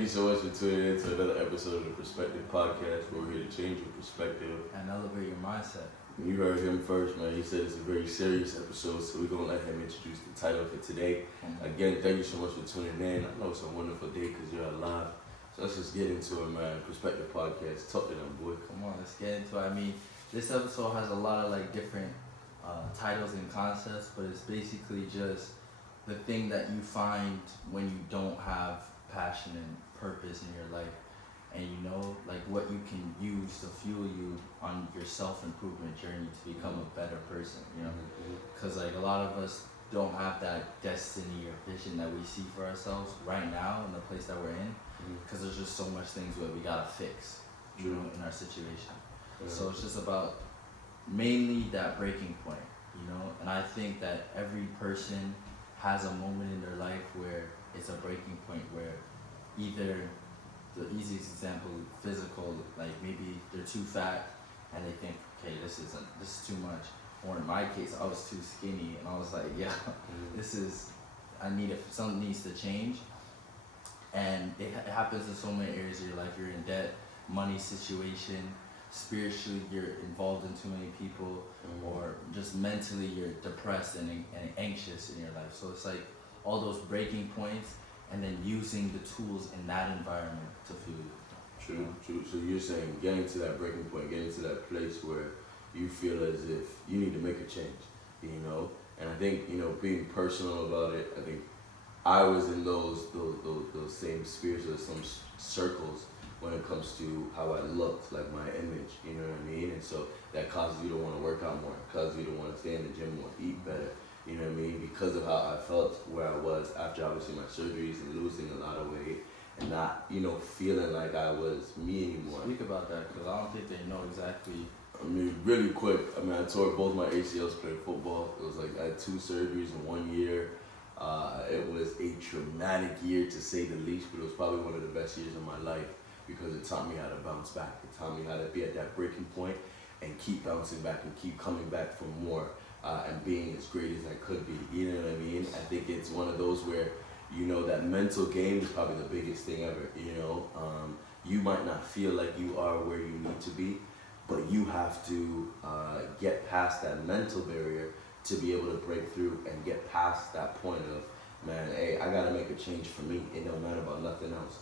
Thank you so much for tuning in to another episode of the Perspective Podcast, where we're here to change your perspective and elevate your mindset. You heard him first, man. He said it's a very serious episode, so we're going to let him introduce the title for today. Again, thank you so much for tuning in. I know it's a wonderful day because you're alive. So let's just get into it, man. Perspective Podcast. Talk to them, boy. Come on, let's get into it. I mean, this episode has a lot of different titles and concepts, but it's basically just the thing that you find when you don't have passion and purpose in your life. And what you can use to fuel you on your self-improvement journey to become a better person, because a lot of us don't have that destiny or vision that we see for ourselves right now in the place that we're in, because there's just so much things that we gotta fix in our situation. So it's just about mainly that breaking point, and I think that every person has a moment in their life where it's a breaking point where either the easiest example, physical, maybe they're too fat and they think, okay, this is too much. Or in my case, I was too skinny and I was like, something needs to change. And it happens in so many areas of your life. You're in debt, money situation, spiritually you're involved in too many people, or just mentally you're depressed and anxious in your life. So it's all those breaking points, and then using the tools in that environment to fuel you. True. So you're saying getting to that breaking point, getting to that place where you feel as if you need to make a change, And I think, being personal about it, I think I was in those same spheres or some circles when it comes to how I looked, like my image, you know what I mean? And so that causes you to want to work out more, causes you to want to stay in the gym more, eat better. You know what I mean? Because of how I felt where I was after obviously my surgeries and losing a lot of weight and not, feeling like I was me anymore. Speak about that, because I don't think they know exactly. I mean, really quick, I tore both my ACLs playing football. It was I had 2 surgeries in 1 year. It was a traumatic year to say the least, but it was probably one of the best years of my life because it taught me how to bounce back. It taught me how to be at that breaking point and keep bouncing back and keep coming back for more. And being as great as I could be, you know what I mean? I think it's one of those where, that mental game is probably the biggest thing ever, You might not feel like you are where you need to be, but you have to get past that mental barrier to be able to break through and get past that point of, man, hey, I gotta make a change for me. It don't matter about nothing else,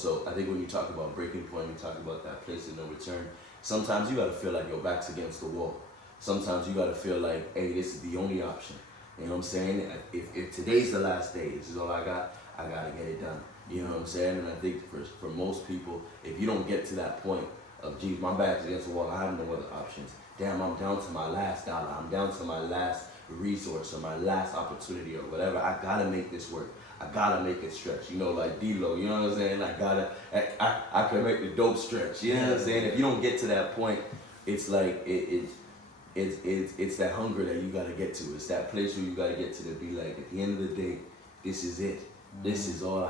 So I think when you talk about breaking point, you talk about that place of no return. Sometimes you gotta feel like your back's against the wall. Sometimes you gotta feel like, hey, this is the only option. You know what I'm saying? If today's the last day, this is all I gotta get it done. You know what I'm saying? And I think for most people, if you don't get to that point of, geez, my back's against the wall, I have no other options. Damn, I'm down to my last dollar. I'm down to my last resource or my last opportunity or whatever. I gotta make this work. I gotta make it stretch. Like D-Lo, you know what I'm saying? I can make the dope stretch. You know what I'm saying? If you don't get to that point, it's it's that hunger that you gotta get to. It's that place where you gotta get to be like, at the end of the day, this is it. This is all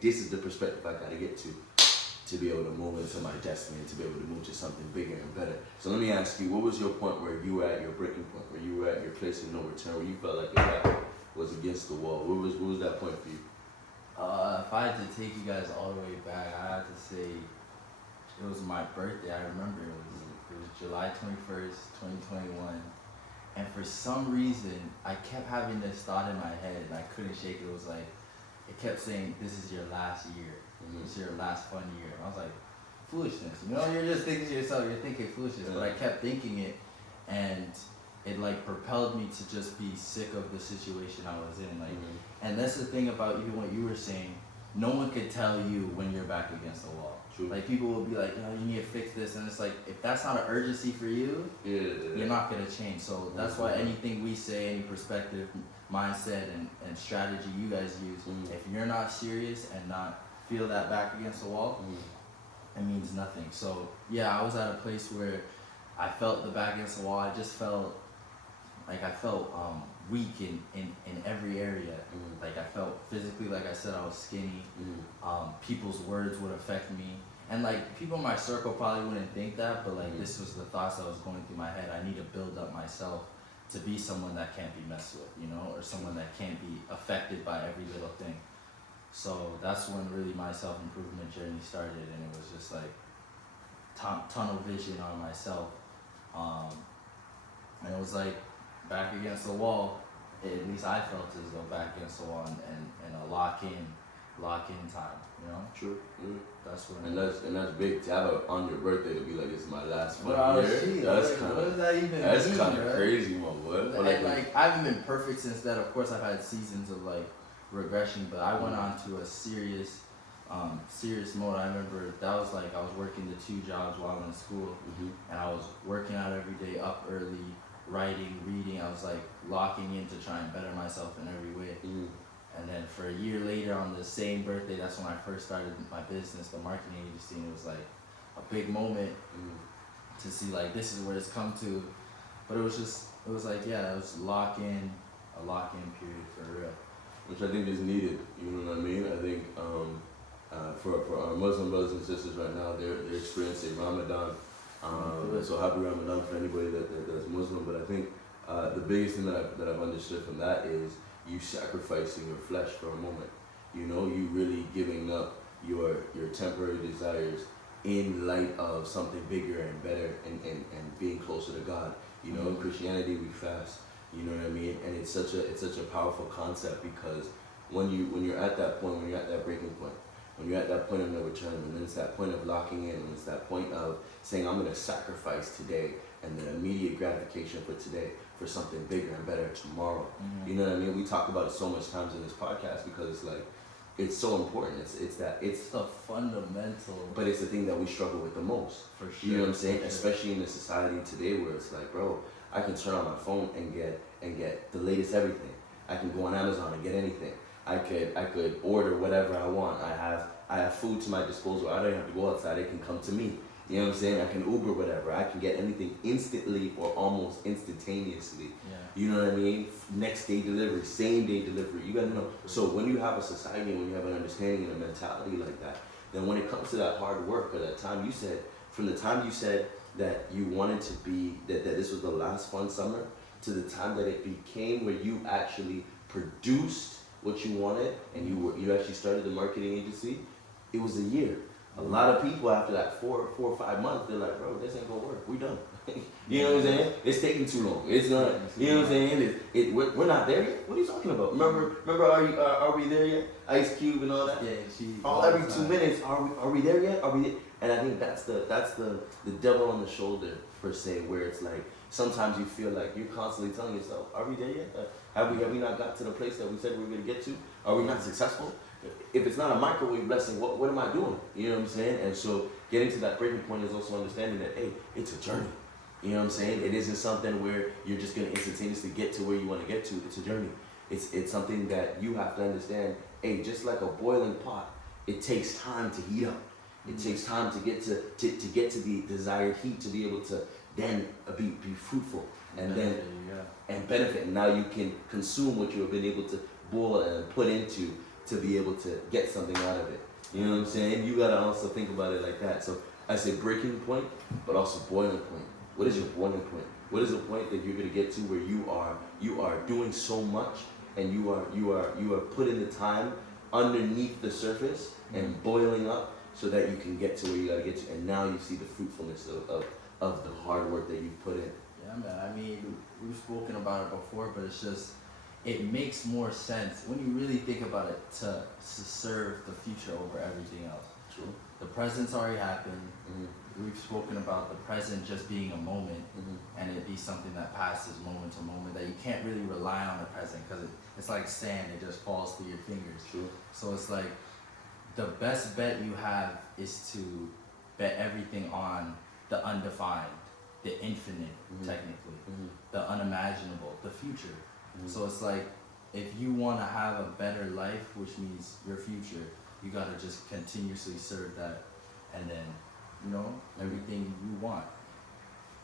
this is the perspective I gotta get to be able to move into my destiny, to be able to move to something bigger and better. So let me ask you, what was your point where you were at your breaking point, where you were at your place of no return, where you felt like your back was against the wall? What was that point for you? If I had to take you guys all the way back, I had to say it was my birthday. I remember it was July 21st, 2021. And for some reason, I kept having this thought in my head and I couldn't shake it. It was it kept saying, this is your last year. This is your last fun year. And I was like, foolishness. You're just thinking to yourself, you're thinking foolishness. But I kept thinking it, and it propelled me to just be sick of the situation I was in. And that's the thing about even what you were saying. No one could tell you when you're back against the wall. True. People will be like, you need to fix this, and it's if that's not an urgency for you, you're not gonna change. So that's why anything we say, any perspective, mindset, and strategy you guys use, if you're not serious and not feel that back against the wall, it means nothing. So I was at a place where I felt the back against the wall. I just felt weak in every area. I felt physically, like I said, I was skinny. People's words would affect me. And people in my circle probably wouldn't think that, but this was the thoughts that was going through my head. I need to build up myself to be someone that can't be messed with, or someone that can't be affected by every little thing. So that's when really my self-improvement journey started, and it was just like tunnel vision on myself. And it was like back against the wall. At least I felt as though back against the wall, and a lock in time. You know. True. Mm. That's when. And that's big to have on your birthday to be like, it's my last fun Bro, year. gee, That's like, kind what does that even mean? That's kind of bro? crazy, my boy. And like I haven't been perfect since then. Of course, I've had seasons of like regression, but I went on to a serious mode. I remember that was like I was working the 2 jobs while in school, and I was working out every day, up early, writing, reading. I was like locking in to try and better myself in every way. And then for a year later, on the same birthday, that's when I first started my business, the marketing agency, and it was like a big moment to see like this is where it's come to. But it was like, yeah, it was a lock-in period for real. Which I think is needed, you know what I mean? I think for our Muslim brothers and sisters right now, they're experiencing Ramadan. So happy Ramadan for anybody that's Muslim. But I think the biggest thing that I've understood from that is you sacrificing your flesh for a moment. You know, you really giving up your temporary desires in light of something bigger and better and being closer to God. You know, in Christianity we fast. You know what I mean? And it's such a powerful concept, because when you're at that point, when you're at that breaking point, when you're at that point of no return, and then it's that point of locking in, and it's that point of saying, I'm going to sacrifice today and the immediate gratification for today for something bigger and better tomorrow. You know what I mean? We talk about it so much times in this podcast because it's like, it's so important. It's the fundamental. But it's the thing that we struggle with the most. For sure. You know what I'm saying? Especially in the society today where it's like, bro, I can turn on my phone and get the latest everything. I can go on Amazon and get anything. I could order whatever I want. I have food to my disposal. I don't have to go outside. It can come to me. You know what I'm saying? I can Uber whatever. I can get anything instantly or almost instantaneously. Yeah. You know what I mean? Next day delivery, same day delivery. You gotta know. So when you have a society, when you have an understanding and a mentality like that, then when it comes to that hard work or that time you said, from the time you said that you wanted to be, that this was the last fun summer, to the time that it became where you actually produced what you wanted and you actually started the marketing agency, it was a year. A lot of people after that 4 or 5 months, they're like, bro, this ain't gonna work. We done. You know what I'm saying? It's taking too long. It's not. You know what I'm saying? We're not there yet. What are you talking about? Remember? Are we there yet? Ice Cube and all that. Yeah, every 2 minutes, are we there yet? Are we there? And I think that's the devil on the shoulder per se, where it's like sometimes you feel like you're constantly telling yourself, are we there yet? Have we not got to the place that we said we were gonna get to? Are we not successful? If it's not a microwave blessing, what am I doing? You know what I'm saying? And so getting to that breaking point is also understanding that, hey, it's a journey. You know what I'm saying? It isn't something where you're just going to instantaneously get to where you want to get to. It's a journey. It's something that you have to understand. Hey, just like a boiling pot, it takes time to heat up. It takes time to get to the desired heat to be able to then be fruitful and benefit, and benefit. And now you can consume what you have been able to boil and put into to be able to get something out of it. You know what I'm saying? You gotta also think about it like that. So I say breaking point, but also boiling point. What is your boiling point? What is the point that you're gonna get to where you are doing so much and you are putting the time underneath the surface and boiling up so that you can get to where you gotta get to, and now you see the fruitfulness of the hard work that you put in. Yeah, man. I mean, we've spoken about it before, but it's just, it makes more sense when you really think about it to serve the future over everything else. True. The present's already happened. We've spoken about the present just being a moment, and it be something that passes moment to moment, that you can't really rely on the present because it's like sand, it just falls through your fingers. True. So it's like the best bet you have is to bet everything on the undefined, the infinite, technically, the unimaginable, the future. So it's like, if you want to have a better life, which means your future, you got to just continuously serve that, and then, you know, everything you want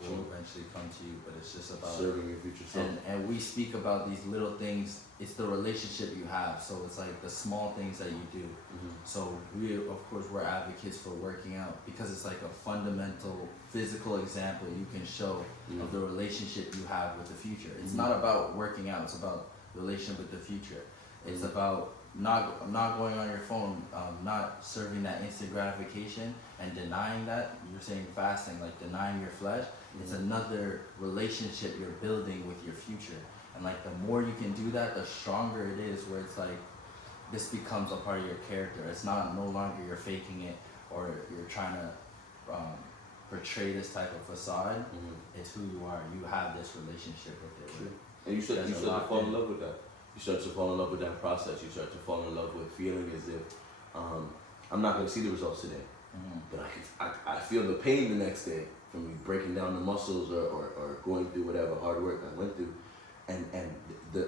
will eventually come to you. But it's just about serving your future self. And we speak about these little things. It's the relationship you have. So it's like the small things that you do. So we're advocates for working out, because it's like a fundamental physical example you can show of the relationship you have with the future. It's not about working out. It's about the relationship with the future. It's about not going on your phone, not serving that instant gratification and denying that. You're saying fasting, like denying your flesh. It's another relationship you're building with your future. And like the more you can do that, the stronger it is, where it's like this becomes a part of your character. It's not no longer you're faking it or you're trying to portray this type of facade. It's who you are. You have this relationship with it. And you start to fall in love with that. You start to fall in love with that process. You start to fall in love with feeling as if I'm not going to see the results today, but I feel the pain the next day from me breaking down the muscles or going through whatever hard work I went through. And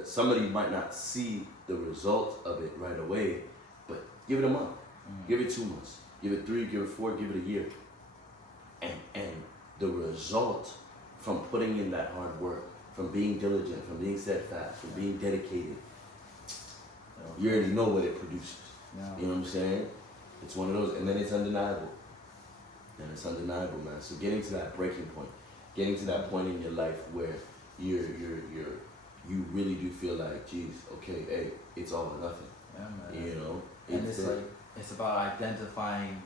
somebody might not see the result of it right away, but give it a month, give it 2 months, give it 3, give it 4, give it a year. And the result from putting in that hard work, from being diligent, from being steadfast, from being dedicated, you already know what it produces. You know what I'm saying? It's one of those, and then it's undeniable. And it's undeniable, man. So getting to that breaking point, getting to that point in your life where you really do feel like, geez, okay, hey, it's all or nothing. Yeah, man. You know? And it's about identifying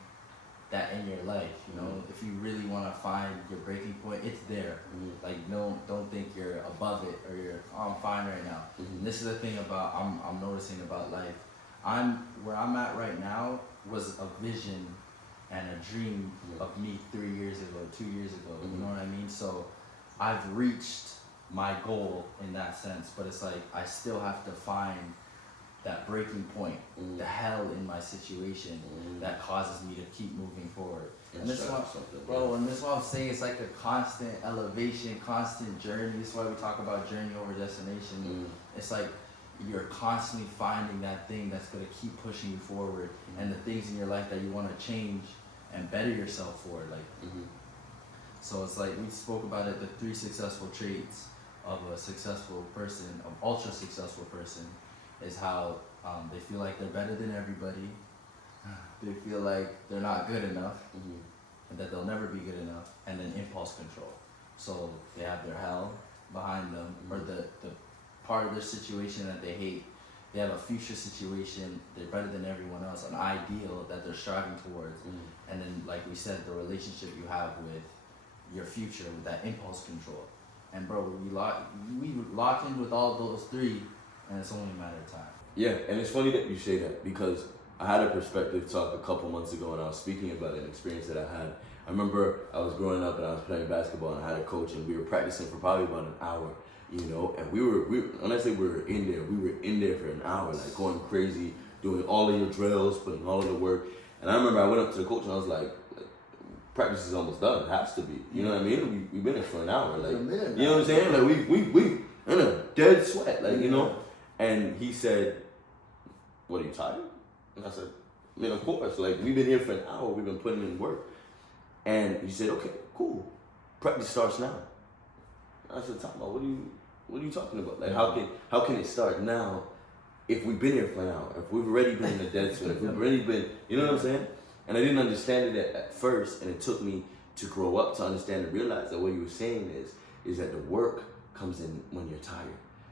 that in your life, you know. If you really want to find your breaking point, it's there. Like, don't think you're above it or you're, oh, I'm fine right now. And this is the thing about I'm noticing about life. Where I'm at right now was a vision and a dream of me 3 years ago, 2 years ago. You know what I mean? So I've reached my goal in that sense, but it's like I still have to find that breaking point, the hell in my situation that causes me to keep moving forward. And this is what I'm saying, it's like a constant elevation, constant journey. This is why we talk about journey over destination. It's like you're constantly finding that thing that's gonna keep pushing you forward, and the things in your life that you wanna change and better yourself for. Like, so it's like we spoke about it, the 3 successful traits of a successful person, an ultra successful person, is how they feel like they're better than everybody. They feel like they're not good enough, and that they'll never be good enough, and then impulse control. So they have their hell behind them, or the part of their situation that they hate. They have a future situation, they're better than everyone else, an ideal that they're striving towards. And then, like we said, the relationship you have with your future, with that impulse control. And bro, we lock in with all those 3, and it's only a matter of time. Yeah, and it's funny that you say that, because I had a perspective talk a couple months ago, and I was speaking about an experience that I had. I remember I was growing up and I was playing basketball, and I had a coach, and we were practicing for probably about an hour, you know, and we were when I say we were in there for an hour, like going crazy, doing all of your drills, putting all of the work. And I remember I went up to the coach and I was like, practice is almost done. It has to be. You know what I mean? We've been there for an hour. Like, you know what I'm saying? Like we in a dead sweat. Like, you know? And he said, what, are you tired? And I said, I mean, of course. Like, we've been here for an hour. We've been putting in work. And he said, okay, cool. Practice starts now. And I said, Tom, what are you talking about? Like, how can it start now if we've been here for an hour? If we've already been in a dead sweat? If we've already been, you know what I'm saying? And I didn't understand it at first, and it took me to grow up to understand and realize that what you were saying is that the work comes in when you're tired.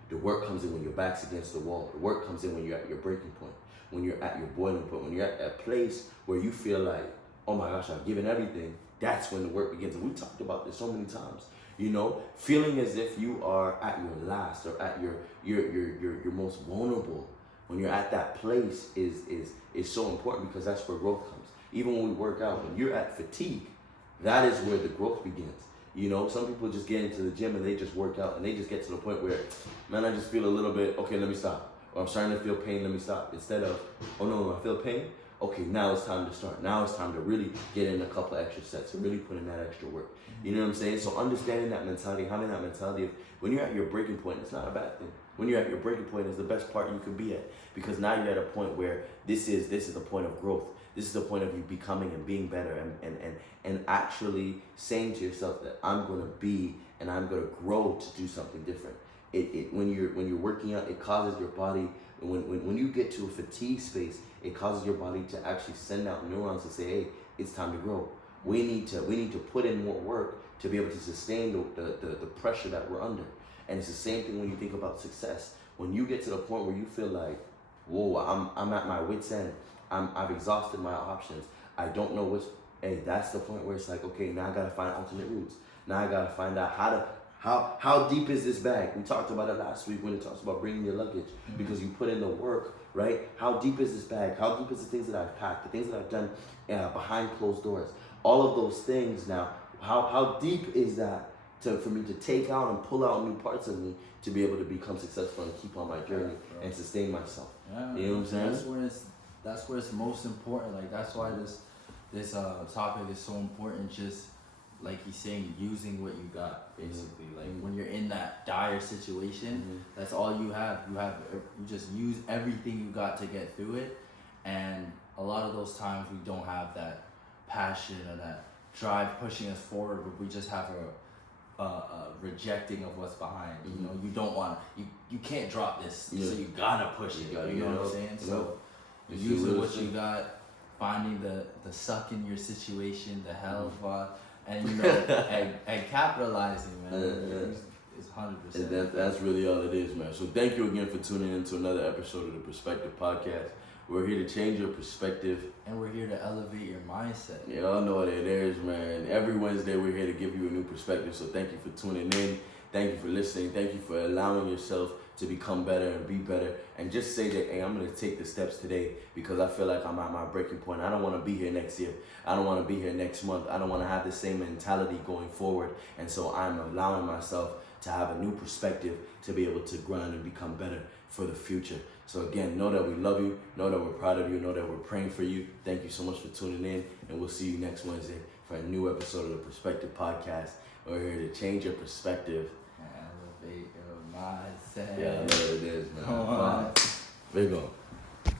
The work comes in when your back's against the wall. The work comes in when you're at your breaking point, when you're at your boiling point, when you're at that place where you feel like, oh my gosh, I've given everything. That's when the work begins. And we talked about this so many times. You know, feeling as if you are at your last or at your most vulnerable. When you're at that place is so important, because that's where growth comes. Even when we work out, when you're at fatigue, that is where the growth begins. You know, some people just get into the gym and they just work out and they just get to the point where, man, I just feel a little bit, okay, let me stop. Or I'm starting to feel pain, let me stop. Instead of, oh no, I feel pain. Okay, now it's time to start. Now it's time to really get in a couple extra sets and really put in that extra work. You know what I'm saying? So understanding that mentality, having that mentality of when you're at your breaking point, it's not a bad thing. When you're at your breaking point, is the best part you could be at, because now you're at a point where this is the point of growth. This is the point of you becoming and being better and actually saying to yourself that I'm going to be and I'm going to grow to do something different. When you're working out, it causes your body, when you get to a fatigue space, it causes your body to actually send out neurons to say, hey, it's time to grow. We need to put in more work to be able to sustain the pressure that we're under. And it's the same thing when you think about success. When you get to the point where you feel like, whoa, I'm at my wit's end. I've exhausted my options. I don't know which. Hey, that's the point where it's like, okay, now I gotta find alternate routes. Now I gotta find out how deep is this bag? We talked about it last week when it talks about bringing your luggage, because you put in the work, right? How deep is this bag? How deep is the things that I've packed? The things that I've done behind closed doors? All of those things now. How deep is that for me to take out and pull out new parts of me to be able to become successful and keep on my journey and sustain myself? Yeah, you know what I'm saying? That's where it's most important. Like that's why this topic is so important. Just like he's saying, using what you got, basically. Like when you're in that dire situation, that's all you have. You just use everything you got to get through it. And a lot of those times we don't have that passion or that drive pushing us forward, but we just have a rejecting of what's behind. You know, you don't want you can't drop this, so you gotta push it. You know what I'm saying? So using what you got, finding the suck in your situation, the hell and you know, and capitalizing, man. It's 100%. That's really all it is, man. So thank you again for tuning in to another episode of the Perspective Podcast. We're here to change your perspective. And we're here to elevate your mindset. Y'all know what it is, man. Every Wednesday we're here to give you a new perspective. So thank you for tuning in. Thank you for listening. Thank you for allowing yourself to become better and be better. And just say that, hey, I'm going to take the steps today because I feel like I'm at my breaking point. I don't want to be here next year. I don't want to be here next month. I don't want to have the same mentality going forward. And so I'm allowing myself to have a new perspective to be able to grind and become better for the future. So again, know that we love you. Know that we're proud of you. Know that we're praying for you. Thank you so much for tuning in. And we'll see you next Wednesday for a new episode of the Perspective Podcast. We're here to change your perspective. Elevate your mindset. Yeah, I know it is, man. Come on. Big on.